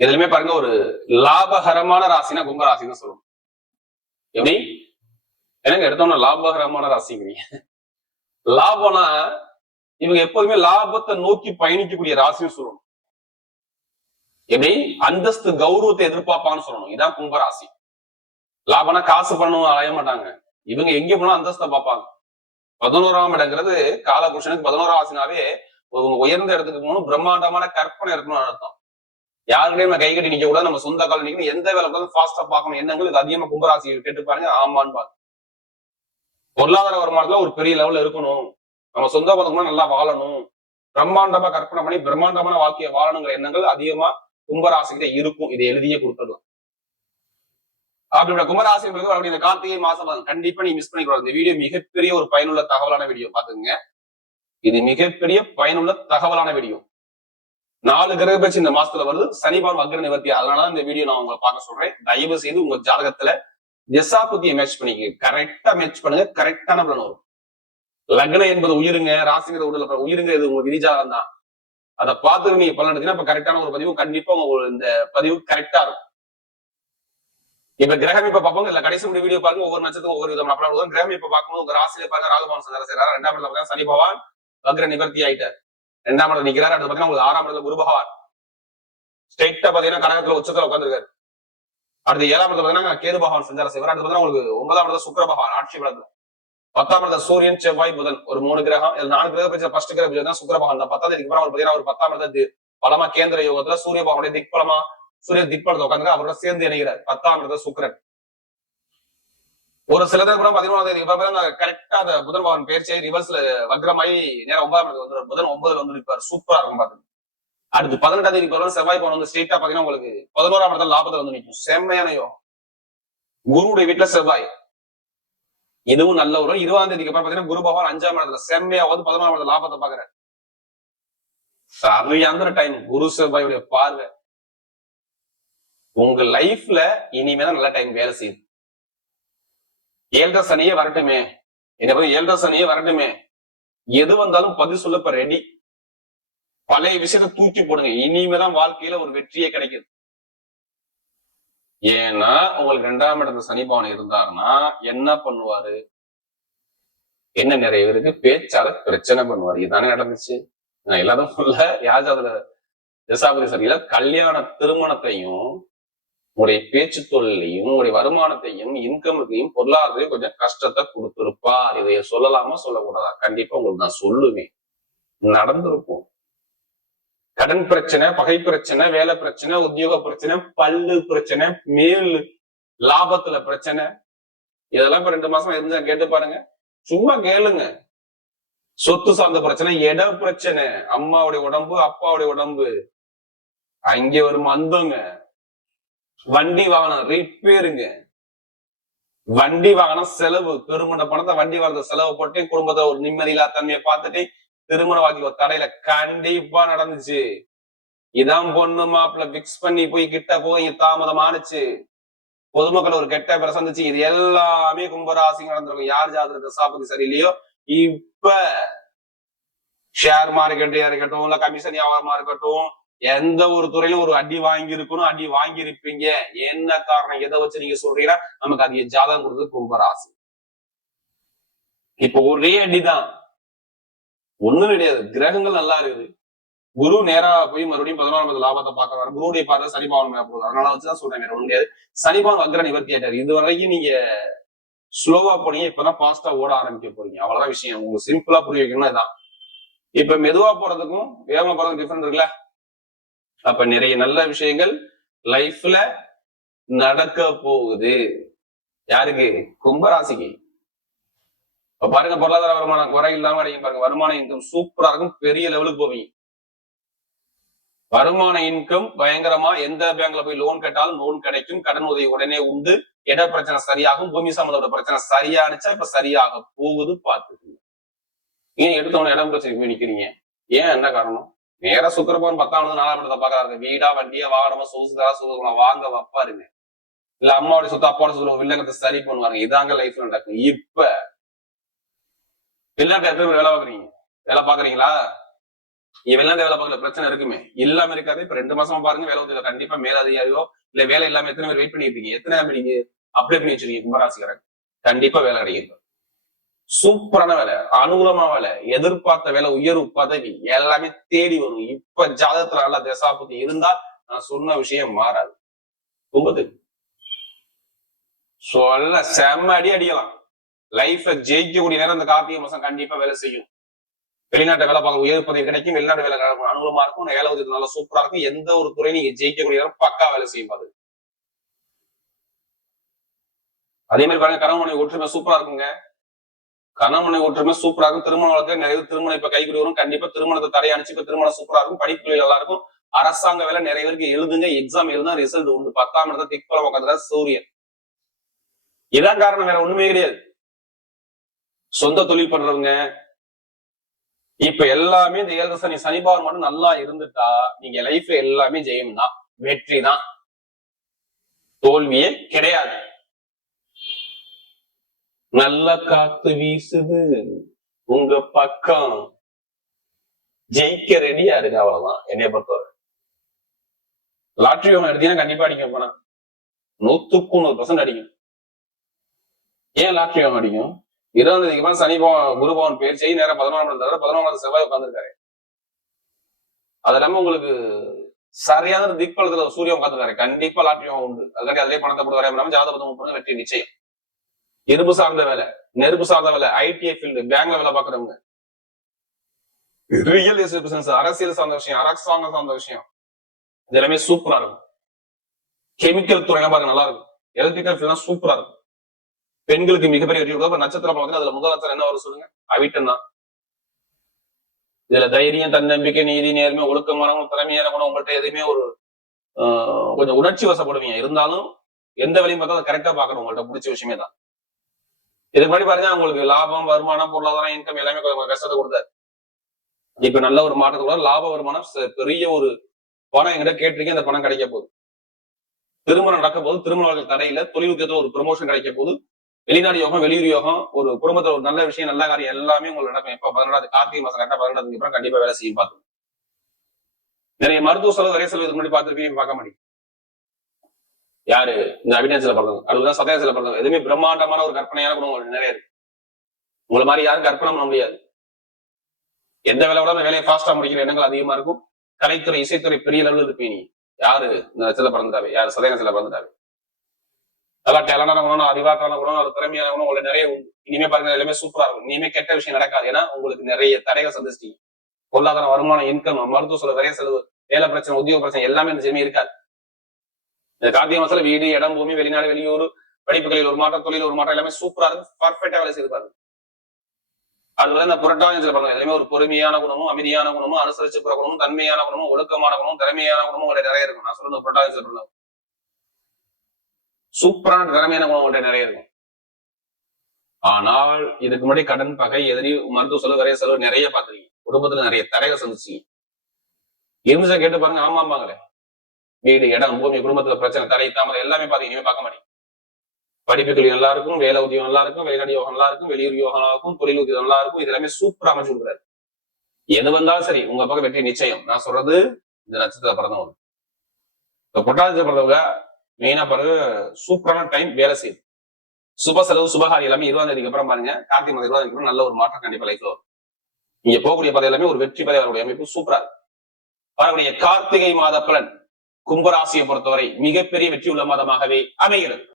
எதுலயுமே பாருங்க ஒரு லாபகரமான ராசினா கும்பராசின்னு சொல்லணும். எப்படி எனக்கு எடுத்தோம்னா லாபகரமான ராசிங்கிறீங்க. லாபம்னா இவங்க எப்போதுமே லாபத்தை நோக்கி பயணிக்கக்கூடிய ராசின்னு சொல்லணும். எப்படி அந்தஸ்து கௌரவத்தை எதிர்பார்ப்பான்னு சொல்லணும். இதான் கும்பராசி. லாபம்னா காசு பண்ணணும் அலைய மாட்டாங்க. இவங்க எங்க போனா அந்தஸ்தை பார்ப்பாங்க. 11ஆம் இடங்கிறது காலபுருஷனுக்கு 11ஆம் ராசினாவே உயர்ந்த இடத்துக்கு போகணும், பிரம்மாண்டமான கற்பனை இருக்கணும்னு அர்த்தம். யாருக்கையும் நம்ம கை கட்டி நிக்க கூடாது, நம்ம சொந்த கால நிக்கணும், எந்த வேலை கூட ஃபாஸ்டா பார்க்கணும் எண்ணங்கள் இது அதிகமா கும்பராசி கேட்டு பாருங்க. ஆமான்னு பாருங்க. பொருளாதார வருமானத்துல ஒரு பெரிய லெவல்ல இருக்கணும், நம்ம சொந்த பதமா நல்லா வாழணும், பிரம்மாண்டமா கற்பனை பண்ணி பிரம்மாண்டமான வாழ்க்கையை வாழணுங்கிற எண்ணங்கள் அதிகமா கும்பராசிக்கிட்ட இருக்கும். இதை எழுதியே கொடுத்துடலாம். அப்படியோட கும்பராசி அப்படி இந்த கார்த்திகை மாசம் கண்டிப்பா நீ மிஸ் பண்ணிக்கூடாது. இந்த வீடியோ மிகப்பெரிய ஒரு பயனுள்ள தகவலான வீடியோ பாத்துங்க. இது மிகப்பெரிய பயனுள்ள தகவலான வீடியோ. 4 கிரக பயிற்சி இந்த மாசத்துல வருது. சனி பகவான் வக்ர நிவர்த்தி. அதனாலதான் இந்த வீடியோ நான் உங்களை பார்க்க சொல்றேன். தயவு செய்து உங்க ஜாதகத்துல திசாபுத்தியை மேட்ச் பண்ணிக்க, கரெக்டா மேட்ச் பண்ணுங்க, கரெக்டான பலன் வரும். லக்னம் என்பது உயிருங்க, ராசிங்கிற உடல் உயிருங்க, இது உங்க விதிஜாதகம் தான். அதை பார்த்து நீங்க பலன் எடுத்தீங்கன்னா இப்ப கரெக்டான ஒரு பதிவு கண்டிப்பா உங்க இந்த பதிவு கரெக்டா இருக்கும். இப்ப கிரகம் இப்ப பார்ப்போம். இல்ல கடைசி முடிவு வீடியோ பாருங்க. ஒவ்வொரு நட்சத்திரம் ஒவ்வொரு விதமான பலன் வரும். கிரகம் இப்ப பார்க்கும்போது உங்க ராசியில பாருங்க ராகுபவன் சஞ்சாரம் செய்யறாரு. 2ஆம் இடத்துல பாருங்க சனி பகவான் வக்ர நிவர்த்தி ஆயிட்டார். 2ஆம் இடத்துல நிக்கிறாரு. அடுத்து பாத்தீங்கன்னா உங்களுக்கு 6ஆம் இடத்துல குரு பகவான் ஸ்ட்ரெயிட்டா பாத்தீங்கன்னா கடகத்துல உச்சத்துல உட்காந்துருக்காரு. அடுத்து 7ஆம் இடத்துல பாத்தீங்கன்னா கேது பகவான் சஞ்சாரம் செய்வார். அடுத்து பாத்தீங்கன்னா உங்களுக்கு 9ஆம் இடத்துல சுக்கிர பகவான் ஆட்சி பலத்துல. 10ஆம் இடத்துல சூரியன் செவ்வாய் புதன் ஒரு 3 கிரகம். 4 கிரக பயிற்சி ஃபர்ஸ்ட் கிரக பயிற்சி தான் சுக்கிர பகவான் தான். 10ஆம் தேதிக்கு அப்புறம் அவர் பாத்தீங்கன்னா ஒரு 10ஆம் இடத்துல பலமா கேந்திர யோகத்துல சூரிய பகவானுடைய திக்பலமா சூரிய திக்பலத்தை உட்காந்து அவரோட சேர்ந்து இணைகிறார். 10ஆம் இடத்துல சுக்கிரன். ஒரு சில நேரம் 13ஆம் தேதிக்கு அப்புறம் கரெக்டா அந்த புதன் பகவான் பயிற்சியை ரிவர்ஸ்ல வக்ரமாயி நேரம் 9ஆம் இடத்துல வந்து புதன் 9ல வந்து நிற்பார். சூப்பரா இருக்கும் பாத்துங்க. அடுத்து 18ஆம் தேதிக்கு அப்புறம் செவ்வாய் பகவான் வந்து ஸ்ட்ரெயிட்டா பாத்தீங்கன்னா உங்களுக்கு 11ஆம் இடத்துல லாபத்தை வந்து நிற்கும். செம்மையான யோகம். குருவுடைய வீட்டுல செவ்வாய், இதுவும் நல்ல ஒரு 20ஆம் தேதிக்கு அப்புறம் பாத்தீங்கன்னா குரு பகவான் 5ஆம் இடத்துல செம்மையா வந்து 11ஆம் இடத்துல லாபத்தை பாக்குறாரு. சரியான டைம் குரு செவ்வாயுடைய பார்வை உங்க லைஃப்ல இனிமேதான் நல்ல டைம் வேலை செய்யுது. 7 சனியே வரட்டுமே, என்ன 7 சனியே வரட்டுமே, எது வந்தாலும் பதில் சொல்ல இப்ப ரெடி. பழைய விஷயத்த தூக்கி போடுங்க. இனிமேதான் வாழ்க்கையில ஒரு வெற்றியே கிடைக்குது. ஏன்னா உங்களுக்கு 2ஆம் இடத்துல சனி பகவான் இருந்தாருன்னா என்ன பண்ணுவாரு? என்ன நிறைய பேருக்கு பேச்சால பிரச்சனை பண்ணுவாரு. இதுதானே நடந்துச்சு. நான் எல்லாரும் சொல்ல யாரு அதுல திசாபதி சரியில்ல. கல்யாண திருமணத்தையும் உங்களுடைய பேச்சு தொழிலையும் உங்களுடைய வருமானத்தையும் இன்கமுக்கையும் பொருளாதாரத்தையும் கொஞ்சம் கஷ்டத்தை கொடுத்திருப்பார். இதைய சொல்லலாமா சொல்லக்கூடாதா? கண்டிப்பா உங்களுக்கு நான் சொல்லுவேன். நடந்திருக்கும். கடன் பிரச்சனை, பகை பிரச்சனை, வேலை பிரச்சனை, உத்தியோக பிரச்சனை, பல்லு பிரச்சனை, மேல் லாபத்துல பிரச்சனை, இதெல்லாம் இப்ப 2 மாசமா இருந்தா கேட்டு பாருங்க. சும்மா கேளுங்க. சொத்து சார்ந்த பிரச்சனை, இட பிரச்சனை, அம்மாவுடைய உடம்பு, அப்பாவுடைய உடம்பு, அங்கே ஒரு மந்தங்க, வண்டி வாகனம் ரிப்பேருங்க, வண்டி வாகனம் செலவு, பெருமண்ட பணத்தை வண்டி வாகனத்தை செலவு போட்டு குடும்பத்தை ஒரு நிம்மதியில்லா தன்மையை பார்த்துட்டு திருமண வாழ்க்கை ஒரு தடையில கண்டிப்பா நடந்துச்சு. இதான் பொண்ணு மாப்பிள்ள பிக்ஸ் பண்ணி போய் கிட்ட போய் தாமதம் ஆனிச்சு. பொதுமக்கள் ஒரு கெட்ட பேர சந்திச்சு. இது எல்லாமே கும்பராசி நடந்திருக்கும். யார் ஜாதகத்தை சாப்பிட்டு சரியில்லையோ இப்ப ஷேர் மார்க்கெட்டா இருக்கட்டும், இல்ல கமிஷன் வியாபாரமா இருக்கட்டும், எந்த ஒரு துறையிலும் ஒரு அடி வாங்கி இருக்கணும், அடி வாங்கி இருப்பீங்க. என்ன காரணம், எதை வச்சு நீங்க சொல்றீங்கன்னா நமக்கு அதிக ஜாதகம் கொடுத்தது கும்பராசி. இப்ப ஒரே அடிதான், ஒண்ணும் கிடையாது. கிரகங்கள் நல்லா இருக்குது. குரு நேரா போய் மறுபடியும் 11ஆம் இடத்துல லாபத்தை பார்க்கறாரு. குருடைய பார்த்து சனி பகவான் மேல போகுது. அதனால வச்சுதான் சொல்றேன், வேற ஒண்ணும் கிடையாது. சனி பகவான் வக்ர நிவர்த்தி ஆயிட்டாரு. இது வரைக்கும் நீங்க ஸ்லோவா போனீங்க, இப்பதான் ஃபாஸ்டா ஓட ஆரம்பிக்க போறீங்க. அவ்வளவுதான் விஷயம். உங்களுக்கு சிம்பிளா புரிய வைக்கணும்னா இதான். இப்ப மெதுவா போறதுக்கும் வேகமா போறதுக்கும் டிஃபரெண்ட் இருக்குல்ல. அப்ப நிறைய நல்ல விஷயங்கள் லைஃப்ல நடக்க போகுது. யாருக்கு? கும்பராசிக்கு. இப்ப பாருங்க, பொருளாதார வருமானம் குறை இல்லாம அடையும் பாருங்க. வருமான இன்கம் சூப்பரா இருக்கும். பெரிய லெவலுக்கு போவீங்க. வருமான இன்கம் பயங்கரமா. எந்த பேங்க்ல போய் லோன் கேட்டாலும் லோன் கிடைக்கும். கடன் உதவி உடனே உண்டு. இட பிரச்சனை சரியாகும். பூமி சம்பந்தோட பிரச்சனை சரியானுச்சா இப்ப சரியாக போகுது. பார்த்துக்கீங்க. ஏன் எடுத்தவன இடம் பிரச்சனை போய் நிக்கிறீங்க? ஏன் என்ன காரணம்? நேர சுக்கிரபகவான் 10ஆம் 4ஆம் இடத்தை பாக்குறாரு. வீடா வண்டியா வாகனமா சொகுசுதா சொகுசுலாம் வாங்க வைப்பாருங்க. இல்ல அம்மாவுடைய சொத்து அப்பாவோட சொத்து வில்லங்கத்தை சரி பண்ணுவாங்க. இதாங்க லைஃப்ல நடக்கும். இப்ப வில்லங்க எத்தனை வேலை பாக்குறீங்க? வேலை பாக்குறீங்களா? வெளிநாட்டு வேலை பார்க்கல பிரச்சனை இருக்குமே, இல்லாம இருக்காது. இப்ப 2 மாசமா பாருங்க வேலை உதவியில கண்டிப்பா மேல அதிகாரியோ இல்ல வேலை இல்லாம எத்தனை பேர் வெயிட் பண்ணிட்டு இருக்கீங்க, எத்தனை பேர் நீங்க அப்ளை பண்ணி வச்சிருக்கீங்க கும்பராசிக்காரங்க, கண்டிப்பா வேலை கிடைக்கும். சூப்பரான வேலை, அனுகூலமா வேலை, எதிர்பார்த்த வேலை, உயர்வு, பதவி எல்லாமே தேடி வரும். இப்ப ஜாதகத்துல நல்ல தசாபுத்தி இருந்தா நான் சொன்ன விஷயம் மாறாது. கும்பத்துக்கு சொல்ல செம்ம அடிக்கலாம். லைஃப்ல ஜெயிக்கக்கூடிய நேரம் இந்த கார்த்திகை மாசம் கண்டிப்பா வேலை செய்யும். வெளிநாட்டு வேலை பார்க்க உயர் பதவி கிடைக்கும், வெளிநாட்டு வேலை அனுகூலமா இருக்கும், வேலை உதவி நல்லா சூப்பரா இருக்கும். எந்த ஒரு துறை நீங்க ஜெயிக்கக்கூடிய நேரம் பக்கா வேலை செய்யும். அது அதே மாதிரி பாருங்க, கணவன் மனைவி ஒற்றுமை சூப்பரா இருக்குங்க. கணவன் மனைவி ஒற்றுமை சூப்பரா இருக்கும். திருமண வாழ்க்கை நிறைய திருமணம் இப்ப கைகூடி வரும். கண்டிப்பா திருமணத்தை தடையணிச்சு இப்ப திருமணம் சூப்பரா இருக்கும். படிப்புகள் நல்லா இருக்கும். அரசாங்க வேலை நிறைய பேருக்கு எழுதுங்க, எக்ஸாம் எழுதுனா ரிசல்ட் உண்டு. 10ஆம் இடத்துல திக்பலம் உட்காந்துருக்காரு சூரியன். இதான் காரணம், வேற ஒண்ணுமே கிடையாது. சொந்த தொழில் பண்றவங்க இப்ப எல்லாமே இந்த 7 சனி சனிபாவன் மட்டும் நல்லா இருந்துட்டா நீங்க லைஃப்ல எல்லாமே ஜெயம் தான், வெற்றி தான், தோல்வியே கிடையாது. நல்ல காத்து வீசுது உங்க பக்கம், ஜெயிக்க ரெடியா இருக்கு, அவ்வளவுதான் என்னைய பொறுத்தவரை. லாட்ரி எடுத்தீங்கன்னா கண்டிப்பா அடிக்கும். போனா 100% அடிக்கும். ஏன் லாட்ரி அடிக்கும்? 20ஆம் தேதிக்கு சனி குரு பவன் பேர் செய்ய நேரம் 11ஆம் இடத்துல 11ஆம் செவ்வாய் உட்காந்துருக்காரு. அது இல்லாம உங்களுக்கு சரியான திக்பலத்துல சூரியன் உட்காந்துருக்காரு. கண்டிப்பா லாட்ரி உண்டு. அதுக்காண்டி அதிலே பணத்தை போட்டு வரையாம ஜாதகம் வெற்றி நிச்சயம். இரும்பு சார்ந்த வேலை, நெருப்பு சார்ந்த வேலை, ஐடிஐ ஃபீல்டு, பேங்க்ல வேலை பாக்குறவங்க, ரியல் எஸ்டேட் பிசினஸ், அரசியல் சார்ந்த விஷயம், அரசாங்கம் சார்ந்த விஷயம், இது எல்லாமே சூப்பரா இருக்கும். கெமிக்கல் துறை பார்க்க நல்லா இருக்கும். எலக்ட்ரிக்கல் ஃபீல்ட் சூப்பரா இருக்கும். பெண்களுக்கு மிகப்பெரிய வெற்றி கொடுக்கும். நட்சத்திரம் பார்த்தீங்கன்னா அதுல முதல் நட்சத்திரம் என்ன வரும் சொல்லுங்க? அவிட்டம் தான். இதுல தைரியம், தன்னம்பிக்கை, நீதி, நேர்மை, ஒழுக்கமான திறமையான குணம் உங்கள்கிட்ட எதுவுமே ஒரு கொஞ்சம் உணர்ச்சி வசப்படுவீங்க. இருந்தாலும் எந்த வேலையும் பார்த்தா அதை கரெக்டா பாக்கணும். உங்கள்ட்ட பிடிச்ச விஷயமே தான். இதுக்கு முன்னாடி பாருங்க, உங்களுக்கு லாபம், வருமானம், பொருளாதாரம், இன்கம் எல்லாமே கொஞ்சம் கஷ்டத்தை கொடுத்தாரு. இப்ப நல்ல ஒரு மாற்றத்தோட லாப வருமானம், பெரிய ஒரு பணம் எங்கிட்ட கேட்டிருக்கேன், அந்த பணம் கிடைக்க போகுது. திருமணம் நடக்க போது, திருமண தடையில தொழில் உத்தியத்துல ஒரு ப்ரமோஷன் கிடைக்க போது, வெளிநாடு யோகம், வெளியூர் யோகம், ஒரு குடும்பத்துல ஒரு நல்ல விஷயம், நல்ல காரியம் எல்லாமே உங்களுக்கு நடக்கும். இப்ப 14 கார்த்திகை மாசம் கரெக்டா 14 அப்புறம் கண்டிப்பா வேலை செய்யும். பார்த்து நிறைய மருத்துவ செலவு, நிறைய செலவு இதுக்கு முன்னாடி பார்த்துருப்பீங்க, பார்க்க மாட்டேங்க. யாரு இந்த அபிநயத்துல பிறந்தவங்க, அதுதான் சதயத்துல பிறந்தவங்க, எதுவுமே பிரம்மாண்டமான ஒரு கற்பனையான குணம் நிறைய இருக்கு. உங்களை மாதிரி யாரும் கற்பனை பண்ண முடியாது. எந்த வேலை விட வேலையை ஃபாஸ்டா முடிக்கிற எண்ணங்கள் அதிகமா இருக்கும். கலைத்துறை, இசைத்துறை பெரிய லெவலில் இருப்பீங்க. யாரு இந்த நட்சத்திர பிறந்தாரு, யாரு சதயத்துல பிறந்தாரு, நல்லா டேலண்டான குணம், அறிவாற்றான குணம், அது திறமையான குணம் உங்களுக்கு நிறைய உண்டு. இனிமே பாருங்க எல்லாமே சூப்பரா இருக்கும். இனிமே கெட்ட விஷயம் நடக்காது. ஏன்னா உங்களுக்கு நிறைய தடைகள் சந்திச்சிட்டீங்க. பொருளாதார வருமானம், இன்கம், மருத்துவ செலவு, நிறைய செலவு, வேலை பிரச்சனை, உத்தியோக பிரச்சனை எல்லாமே இந்த ஜென்மி இருக்காது. இந்த கார்த்திகை மாசத்துல வீடு, இடம், பூமி, வெளிநாடு, வெளியூர், படிப்புகளில் ஒரு மாற்றம், தொழில் ஒரு மாற்றம், எல்லாமே சூப்பரா இருக்கும். பர்ஃபெக்டா வேலை செய்து பாருங்க. அதுவரை இந்த புரட்டாதி பாருங்க, எல்லாமே ஒரு பொறுமையான குணமும், அமைதியான குணமும், அனுசரிச்சு போற குணமும், தன்மையான குணமும், ஒழுக்கமான குணமும், திறமையான குணமும் உங்கள்ட்ட நிறைய இருக்கும். நான் சொல்றது புரட்டாதி சூப்பரான திறமையான குணம் உங்கள்ட்ட நிறைய இருக்கும். ஆனால் இதுக்கு முன்னாடி கடன், பகை, எதிரி, மருத்துவ செலவு, நிறைய செலவு நிறைய பாத்துருக்கீங்க. குடும்பத்துல நிறைய தடைகள் சந்திச்சீங்க. இருந்துச்சா கேட்டு பாருங்க, ஆமாம்பாங்களே. வீடு, இடம், பூமி, குடும்பத்துல பிரச்சனை, தடை, தாமதம் எல்லாமே பாத்தீங்க. இனிமே பார்க்க மாட்டீங்க. படிப்புகள் நல்லா இருக்கும், வேலை உத்தியோகம் நல்லா இருக்கும், வெளிநாடு யோகம் நல்லா இருக்கும், வெளியூர் யோகம் நல்லா இருக்கும், தொழில் உத்தியோகம் நல்லா இருக்கும். இது எல்லாமே சூப்பரா அமைச்சு கொடுக்குறாரு. எது வந்தாலும் சரி உங்க பக்கம் வெற்றி நிச்சயம். நான் சொல்றது இந்த நட்சத்திர பிறந்தவங்க. இப்ப புரட்டாதி பிறந்தவங்க மெயினா பாருங்க, சூப்பரான டைம் வேலை செய்யுது. சுப செலவு, சுபகாரி எல்லாமே 20ஆம் தேதிக்கு அப்புறம் பாருங்க. கார்த்திகை மாதம் 20ஆம் தேதிக்கு நல்ல ஒரு மாற்றம் கண்டிப்பா லைஃப்ல வரும். நீங்க போகக்கூடிய பாதை எல்லாமே ஒரு வெற்றி பாதை வரக்கூடிய அமைப்பு சூப்பரா இருக்கு. வரக்கூடிய கார்த்திகை மாத பலன் கும்பராசியை பொறுத்தவரை மிகப்பெரிய வெற்றி உள்ள மாதமாகவே அமைகிறது.